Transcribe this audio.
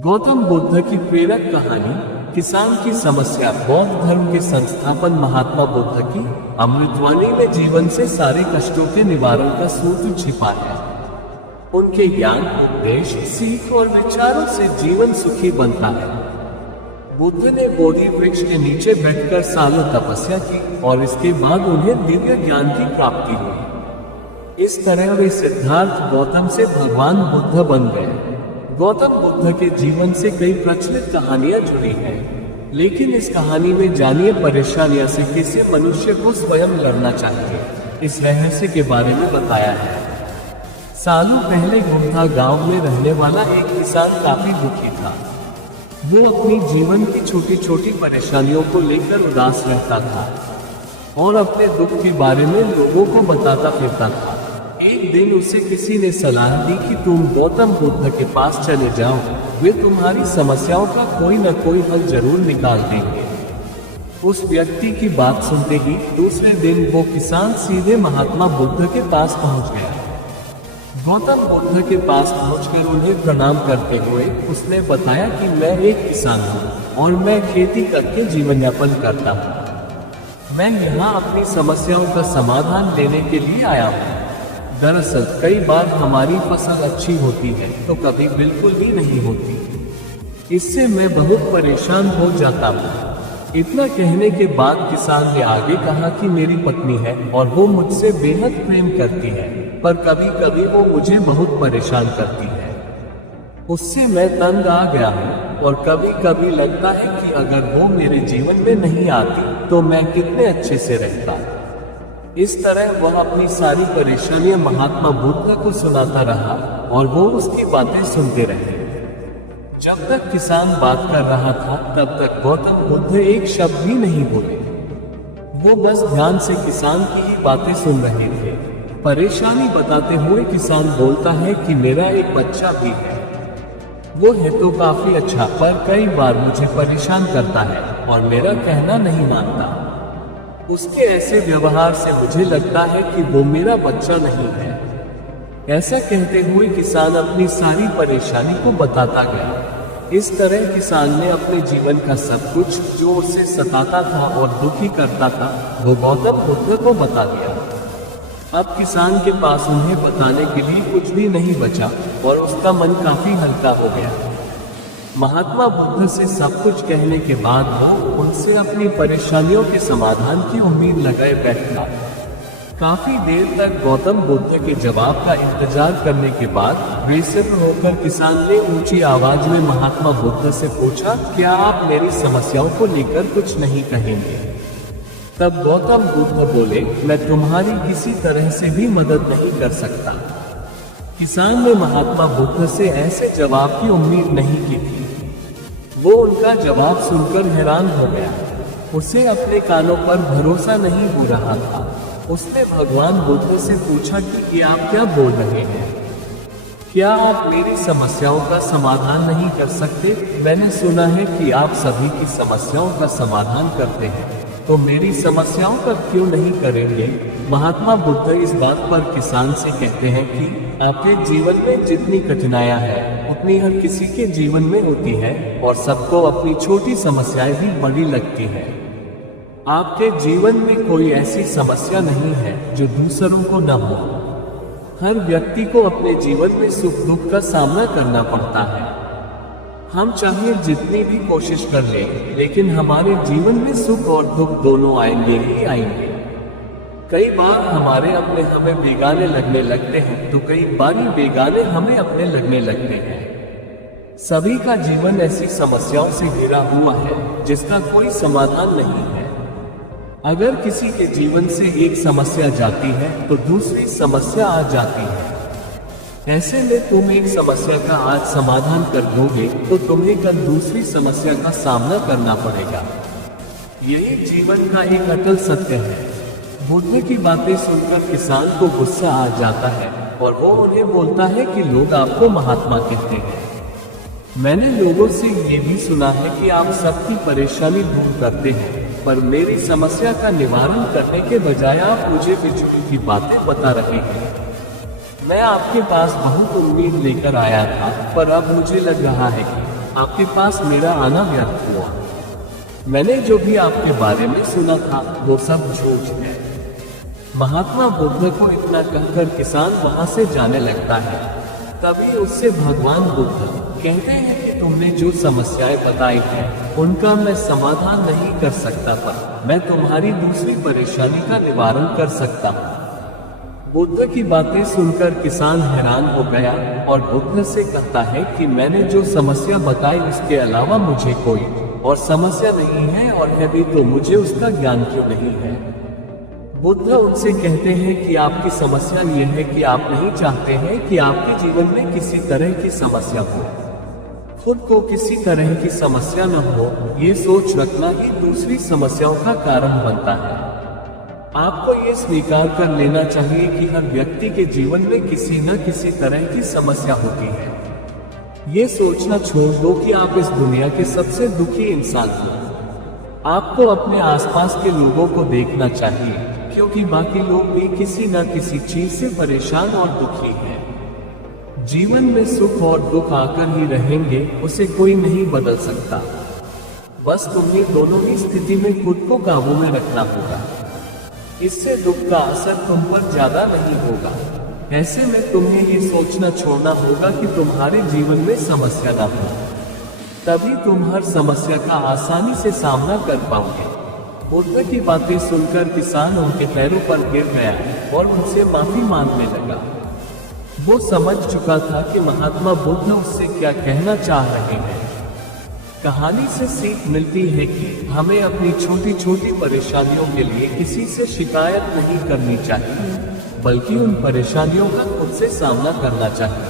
गौतम बुद्ध की प्रेरक कहानी। किसान की समस्या। बौद्ध धर्म के संस्थापन महात्मा बुद्ध की अमृतवाणी में जीवन से सारे कष्टों के निवारण का सूत्र छिपा है। उनके ज्ञान, उपदेश, सीख और विचारों से जीवन सुखी बनता है। बुद्ध ने बोधि वृक्ष के नीचे बैठकर सालों तपस्या की और इसके बाद उन्हें दिव्य ज्ञान की प्राप्ति हुई। इस तरह वे सिद्धार्थ गौतम से भगवान बुद्ध बन गए। गौतम बुद्ध के जीवन से कई प्रचलित कहानियां जुड़ी हैं, लेकिन इस कहानी में जानिए परेशानियां से कैसे मनुष्य को स्वयं लड़ना चाहिए। इस रहस्य के बारे में बताया है। सालों पहले गुंठा गांव में रहने वाला एक किसान काफी दुखी था। वो अपनी जीवन की छोटी छोटी परेशानियों को लेकर उदास रहता था और अपने दुख के बारे में लोगों को बताता फिरता था। एक दिन उसे किसी ने सलाह दी कि तुम गौतम बुद्ध के पास चले जाओ, वे तुम्हारी समस्याओं का कोई न कोई हल जरूर निकाल देंगे। उस व्यक्ति की बात सुनते ही दूसरे दिन वो किसान सीधे महात्मा बुद्ध के पास पहुंच गया। गौतम बुद्ध के पास पहुंचकर उन्हें प्रणाम करते हुए उसने बताया कि मैं एक किसान हूँ और मैं खेती करके जीवन यापन करता हूँ। मैं यहाँ अपनी समस्याओं का समाधान लेने के लिए आया हूँ। दरअसल कई बार हमारी फसल अच्छी होती है तो कभी बिल्कुल भी नहीं होती। इससे मैं बहुत परेशान हो जाता हूँ। इतना कहने के बाद किसान ने आगे कहा कि मेरी पत्नी है और वो मुझसे बेहद प्रेम करती है, पर कभी कभी वो मुझे बहुत परेशान करती है। उससे मैं तंग आ गया हूँ और कभी कभी लगता है कि अगर वो मेरे जीवन में नहीं आती तो मैं कितने अच्छे से रहता। इस तरह वह अपनी सारी परेशानियां महात्मा बुद्ध को सुनाता रहा और वो उसकी बातें सुनते रहे। जब तक किसान बात कर रहा था तब तक गौतम बुद्ध एक शब्द भी नहीं बोले। वो बस ध्यान से किसान की ही बातें सुन रहे थे। परेशानी बताते हुए किसान बोलता है कि मेरा एक बच्चा भी है। वो है तो काफी अच्छा, पर कई बार मुझे परेशान करता है और मेरा कहना नहीं मानता। उसके ऐसे व्यवहार से मुझे लगता है कि वो मेरा बच्चा नहीं है। ऐसा कहते हुए किसान अपनी सारी परेशानी को बताता गया। इस तरह किसान ने अपने जीवन का सब कुछ जो उसे सताता था और दुखी करता था वो गौतम बुद्ध को बता दिया। अब किसान के पास उन्हें बताने के लिए कुछ भी नहीं बचा और उसका मन काफी हल्का हो गया। महात्मा बुद्ध से सब कुछ कहने के बाद वो उनसे अपनी परेशानियों के समाधान की उम्मीद लगाए बैठा। काफी देर तक गौतम बुद्ध के जवाब का इंतजार करने के बाद बेसब्र होकर किसान ने ऊंची आवाज में महात्मा बुद्ध से पूछा, क्या आप मेरी समस्याओं को लेकर कुछ नहीं कहेंगे? तब गौतम बुद्ध बोले, मैं तुम्हारी किसी तरह से भी मदद नहीं कर सकता। किसान ने महात्मा बुद्ध से ऐसे जवाब की उम्मीद नहीं की थी। वो उनका जवाब सुनकर हैरान हो गया। उसे अपने कानों पर भरोसा नहीं हो रहा था। उसने भगवान बुद्ध से पूछा कि आप क्या बोल रहे हैं? क्या आप मेरी समस्याओं का समाधान नहीं कर सकते? मैंने सुना है कि आप सभी की समस्याओं का समाधान करते हैं, तो मेरी समस्याओं का क्यों नहीं करेंगे? महात्मा बुद्ध इस बात पर किसान से कहते हैं कि आपके जीवन में जितनी कठिनाइयां हैं उतनी हर किसी के जीवन में होती है और सबको अपनी छोटी समस्याएं भी बड़ी लगती है। आपके जीवन में कोई ऐसी समस्या नहीं है जो दूसरों को न हो। हर व्यक्ति को अपने जीवन में सुख दुख का सामना करना पड़ता है। हम चाहे जितनी भी कोशिश कर लें, लेकिन हमारे जीवन में सुख और दुख दोनों आएंगे ही आएंगे। कई बार हमारे अपने हमें बेगाने लगने लगते हैं तो कई बारी बेगाने हमें अपने लगने लगते हैं। सभी का जीवन ऐसी समस्याओं से घिरा हुआ है जिसका कोई समाधान नहीं है। अगर किसी के जीवन से एक समस्या जाती है तो दूसरी समस्या आ जाती है। ऐसे में तुम एक समस्या का आज समाधान कर दोगे तो तुम्हें कल दूसरी समस्या का सामना करना पड़ेगा। यही जीवन का एक अटल सत्य है। बुद्ध की बातें सुनकर किसान को गुस्सा आ जाता है और वो उन्हें बोलता है कि लोग आपको महात्मा कहते हैं। मैंने लोगों से ये भी सुना है कि आप सबकी परेशानी दूर करते हैं, पर मेरी समस्या का निवारण करने के बजाय आप मुझे बिजली की बातें बता रहे हैं। मैं आपके पास बहुत उम्मीद लेकर आया था, पर अब मुझे लग रहा है कि आपके पास मेरा आना व्यर्थ हुआ। मैंने जो भी आपके बारे में सुना था वो सब झूठ है। महात्मा बुद्ध को इतना कहकर किसान वहां से जाने लगता है। तभी उससे भगवान बुद्ध कहते हैं कि तुमने जो समस्याएं बताई हैं उनका मैं समाधान नहीं कर सकता, पर मैं तुम्हारी दूसरी परेशानी का निवारण कर सकता हूँ। बुद्ध की बातें सुनकर किसान हैरान हो गया और बुद्ध से कहता है कि मैंने जो समस्या बताई उसके अलावा मुझे कोई और समस्या नहीं है, और है भी तो मुझे उसका ज्ञान क्यों नहीं है। बुद्ध उनसे कहते हैं कि आपकी समस्या ये है कि आप नहीं चाहते हैं कि आपके जीवन में किसी तरह की समस्या हो। खुद को किसी तरह की समस्या न हो, ये सोच रखना ही दूसरी समस्याओं का कारण बनता है। आपको ये स्वीकार कर लेना चाहिए कि हर व्यक्ति के जीवन में किसी न किसी तरह की समस्या होती है। ये सोचना छोड़ दो कि आप इस दुनिया के सबसे दुखी इंसान हो। आपको अपने आसपास के लोगों को देखना चाहिए, क्योंकि बाकी लोग भी किसी न किसी चीज से परेशान और दुखी हैं। जीवन में सुख और दुख आकर ही रहेंगे, उसे कोई नहीं बदल सकता। बस तुम्हें दोनों ही स्थिति में खुद को काबू में रखना होगा। इससे दुख का असर तुम पर ज्यादा नहीं होगा। ऐसे में तुम्हें ये सोचना छोड़ना होगा कि तुम्हारे जीवन में समस्या ना हो, तभी तुम हर समस्या का आसानी से सामना कर पाओगे। बुद्ध की बातें सुनकर किसान उनके पैरों पर गिर गया और उनसे माफी मांगने लगा। वो समझ चुका था कि महात्मा बुद्ध उससे क्या कहना चाह रहे हैं। कहानी से सीख मिलती है कि हमें अपनी छोटी छोटी परेशानियों के लिए किसी से शिकायत नहीं करनी चाहिए, बल्कि उन परेशानियों का खुद से सामना करना चाहिए।